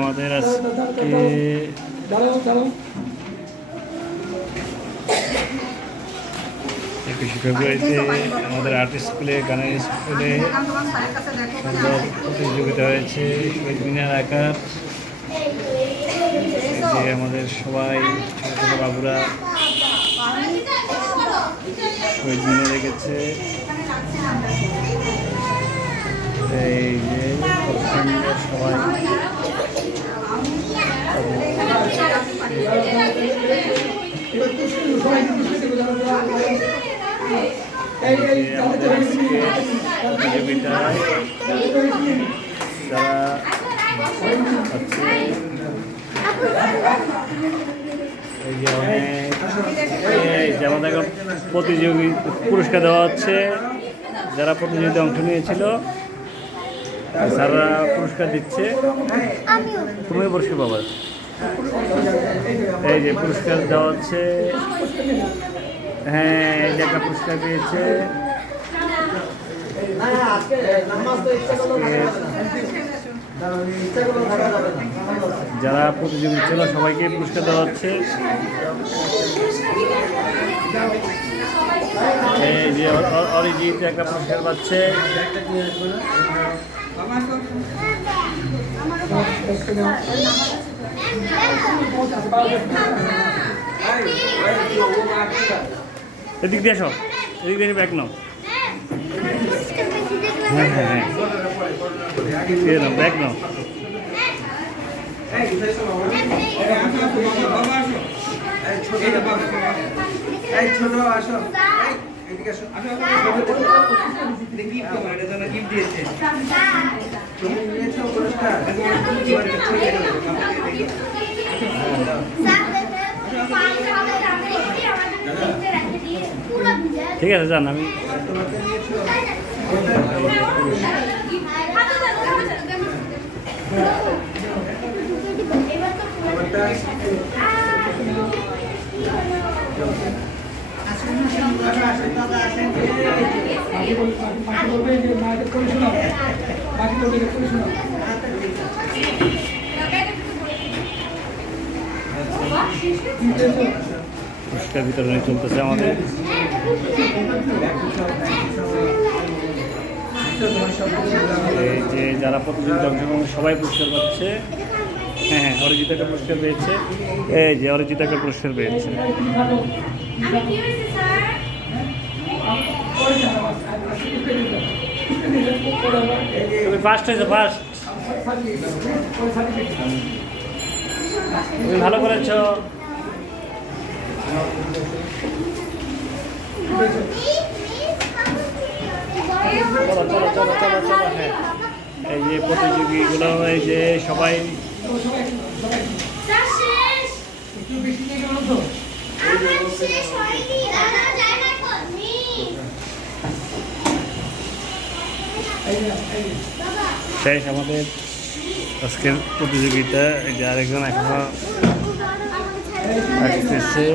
আমাদের আজকে একুশে ফেব্রুয়ারিতে আমাদের আর্ট স্কুলে গানের স্কুলে সুন্দর প্রতিযোগিতা হয়েছে, শহীদ মিনার আঁকার। যে আমাদের সবাই ছোটো ছোটো বাবুরা শহীদ মিনার রেখেছে। এই যে সবাই এই এই যে আমাদের আজকে প্রতিযোগিতায় যারা হচ্ছে এই যে অনেক এই যে আমাদের এখন প্রতিযোগী পুরস্কার দেওয়া হচ্ছে। যারা প্রতিযোগিতায় অংশ নিয়েছিল স্যাররা পুরস্কার দিচ্ছে। তুমি পুরস্কার পাবা। এই যে পুরস্কার দেওয়া হচ্ছে। হ্যাঁ এই যে একটা পুরস্কার পেয়েছে। যারা প্রতিযোগী ছিল সবাইকে পুরস্কার দেওয়া হচ্ছে। এই যে অরিজিৎ একটা পুরস্কার পাচ্ছে। এদিক দিয়ে আসো এদিক দিয়ে ব্যাগ নাও। হ্যাঁ হ্যাঁ হ্যাঁ। নাও ব্যাগ নাও। ছোট আসো। এই, এদিকে আসো। গিফট তোমার জন্য গিফট দিয়েছে ঠিক আছে যান আমি তোমাকে নিয়েছো তোমারটা বাকি বল- বাকি- বাকি বলবে যে মাকে করে শোনাও। বাকি বলবে যে করে শোনাও। পুরস্কার বিতরণী চলতেছে আমাদের। এই যে যারা প্রতিযোগিতা অংশগ্রহণ সবাই পুরস্কার পাচ্ছে। হ্যাঁ হ্যাঁ অরিজিৎ একটা পুরস্কার পেয়েছে। এই যে অরিজিৎ একটা পুরস্কার পেয়েছে। ফার্স্ট হয়েছে ফার্স্ট তুমি ভালো করেছ। চলো চলো চলো চলো চলো হ্যাঁ। এই যে প্রতিযোগীগুলো এই যে সবাই একটু বেশি নিয়ে গেল তো এই যে, এই যে। শেষ আমাদের আজকের প্রতিযোগিতা। এই যে আরেকজন এখনও আসতেছে